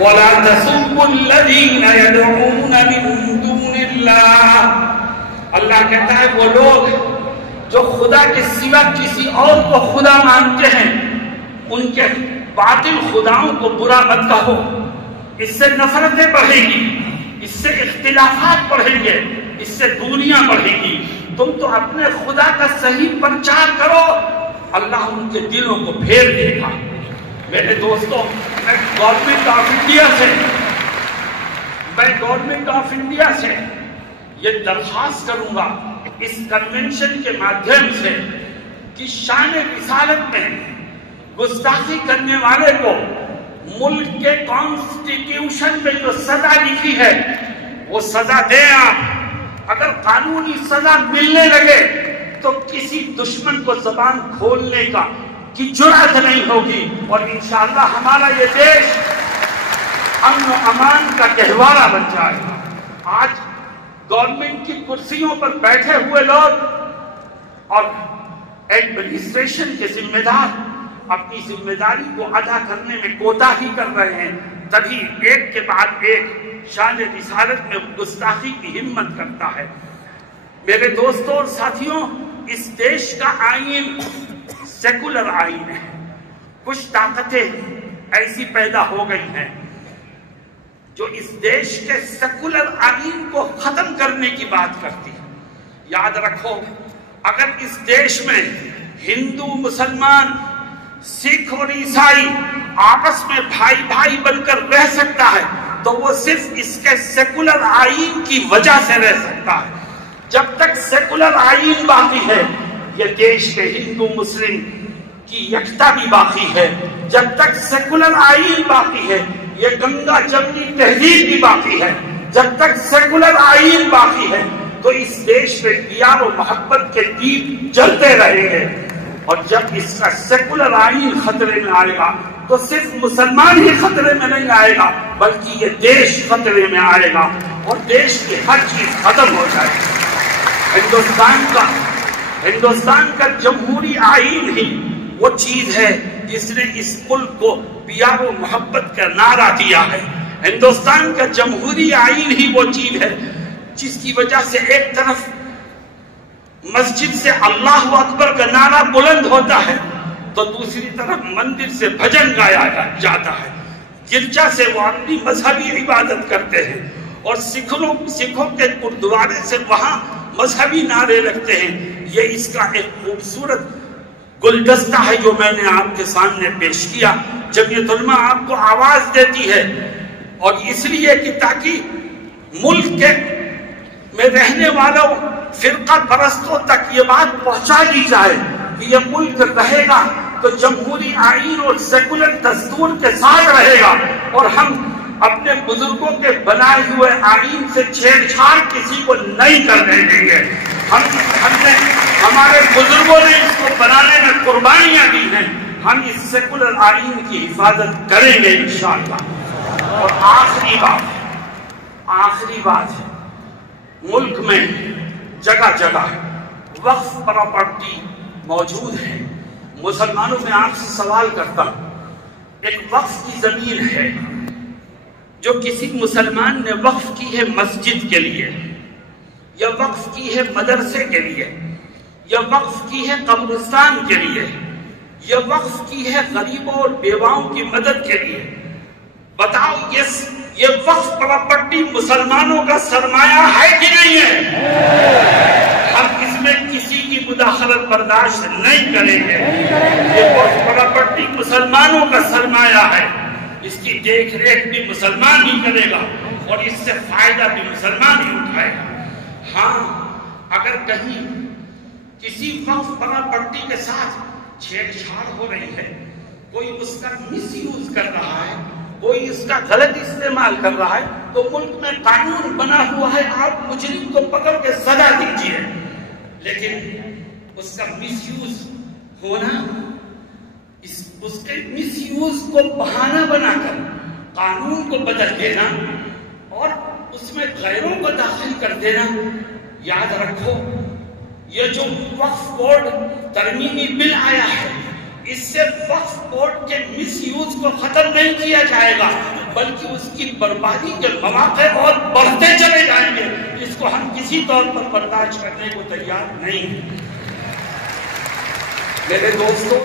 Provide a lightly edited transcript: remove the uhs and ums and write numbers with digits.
وَلَا تَسُبُّوا الَّذِينَ يَدْعُونَ مِن دُونِ اللَّهِ، اللہ کہتا ہے وہ لوگ جو خدا کے سوا کسی اور کو خدا مانتے ہیں ان کے باطل خداؤں کو برا مت کہو، اس سے نفرتیں بڑھیں گی، اس سے اختلافات بڑھیں گے، اس سے دوریاں بڑھیں گی۔ تم تو اپنے خدا کا صحیح پرچار کرو، اللہ ان کے دلوں کو پھیر دے گا۔ میرے دوستوں، میں گورنمنٹ آف انڈیا سے یہ درخواست کروں گا اس کنونشن کے مادھیم سے کہ شان رسالت میں گستاخی کرنے والے کو ملک کے کانسٹیٹیوشن میں جو سزا لکھی ہے وہ سزا دیں آپ۔ اگر قانونی سزا ملنے لگے تو کسی دشمن کو زبان کھولنے کی جرأت نہیں ہوگی، اور انشاءاللہ ہمارا یہ دیش امن و امان کا گہوارہ بن جائے گا۔ آج گورنمنٹ کی کرسیوں پر بیٹھے ہوئے لوگ اور ایڈمنسٹریشن کے ذمہ دار اپنی ذمہ داری کو ادا کرنے میں کوتاہی کر رہے ہیں، تبھی ایک کے بعد ایک شان رسالت میں گستاخی کی ہمت کرتا ہے۔ میرے دوستوں اور ساتھیوں، اس دیش کا آئین سیکولر آئین ہے۔ کچھ طاقتیں ایسی پیدا ہو گئی ہیں جو اس دیش کے سیکولر آئین کو ختم کرنے کی بات کرتی ہے۔ یاد رکھو، اگر اس دیش میں ہندو، مسلمان، سکھ اور عیسائی آپس میں بھائی بھائی بن کر رہ سکتا ہے تو وہ صرف اس کے سیکولر آئین کی وجہ سے رہ سکتا ہے۔ جب تک سیکولر آئین باقی ہے یہ دیش کے ہندو مسلم کی یکتا بھی باقی ہے۔ جب تک سیکولر آئین باقی ہے یہ گنگا جمنی تہذیب بھی باقی ہے۔ جب تک سیکولر آئین باقی ہے تو اس دیش میں پیار و محبت کے دیپ جلتے رہیں گے، اور جب اس کا سیکولر آئین خطرے میں آئے گا تو صرف مسلمان ہی خطرے میں نہیں آئے گا بلکہ یہ دیش خطرے میں آئے گا اور دیش کی ہر چیز ختم ہو جائے گی۔ ہندوستان کا جمہوری آئین ہی وہ چیز ہے جس نے اس ملک کو پیار و محبت کا نعرہ دیا ہے۔ ہندوستان کا جمہوری آئین ہی وہ چیز ہے جس کی وجہ سے ایک طرف مسجد سے اللہ اکبر کا نعرہ بلند ہوتا ہے تو دوسری طرف مندر سے بھجن گایا جاتا ہے، گرجا سے وہ اپنی مذہبی عبادت کرتے ہیں، اور سکھوں کے گردوارے سے وہاں مذہبی نعرے لگتے ہیں۔ یہ اس کا ایک خوبصورت گلدستہ ہے جو میں نے آپ کے سامنے پیش کیا۔ جمعیت علماء آپ کو آواز دیتی ہے، اور اس لیے کہ تاکہ ملک کے میں رہنے والوں فرقہ پرستوں تک یہ بات پہنچا دی جائے کہ یہ ملک رہے گا تو جمہوری آئین اور سیکولر دستور کے ساتھ رہے گا، اور ہم اپنے بزرگوں کے بنائے ہوئے آئین سے چھیڑ چھاڑ کسی کو نہیں کرنے دیں گے۔ ہمارے بزرگوں نے اس کو بنانے میں قربانیاں دی ہیں، ہم اس سیکولر آئین کی حفاظت کریں گے انشاءاللہ۔ اور آخری بات ہے، ملک میں جگہ جگہ وقف پراپرٹی موجود ہے۔ مسلمانوں میں آپ سے سوال کرتا ہوں، ایک وقف کی زمین ہے جو کسی مسلمان نے وقف کی ہے مسجد کے لیے، یا وقف کی ہے مدرسے کے لیے، یا وقف کی ہے قبرستان کے لیے، یا وقف کی ہے غریبوں اور بیواؤں کی مدد کے لیے، بتاؤ یہ وقف پراپرٹی مسلمانوں کا سرمایہ ہے کہ نہیں ہے؟ ہم اس میں کسی کی مداخلت برداشت نہیں کریں گے۔ یہ وقف پراپرٹی مسلمانوں کا سرمایہ ہے، اس کی دیکھ ریکھ بھی مسلمان ہی کرے گا اور اس سے فائدہ بھی مسلمان ہی اٹھائے گا۔ ہاں، اگر کہیں کسی وقف پراپرٹی کے ساتھ چھیڑ چھاڑ ہو رہی ہے، کوئی اس کا مس یوز کر رہا ہے، کوئی اس کا غلط استعمال کر رہا ہے، تو ملک میں قانون بنا ہوا ہے، آپ مجرم کو پکڑ کے سزا دیجیے، لیکن اس کا مس یوز ہونا، اس کے مس یوز کو بہانہ بنا کر قانون کو بدل دینا اور اس میں غیروں کو داخل کر دینا، یاد رکھو یہ جو وقف بورڈ ترمیمی بل آیا ہے، اس سے وقف بورڈ کے مس یوز کو ختم نہیں کیا جائے گا، بلکہ اس کی بربادی کے مواقع اور بڑھتے چلے جائیں گے. اس کو ہم کسی طور پر برداشت کرنے کو تیار نہیں ہیں. میرے دوستوں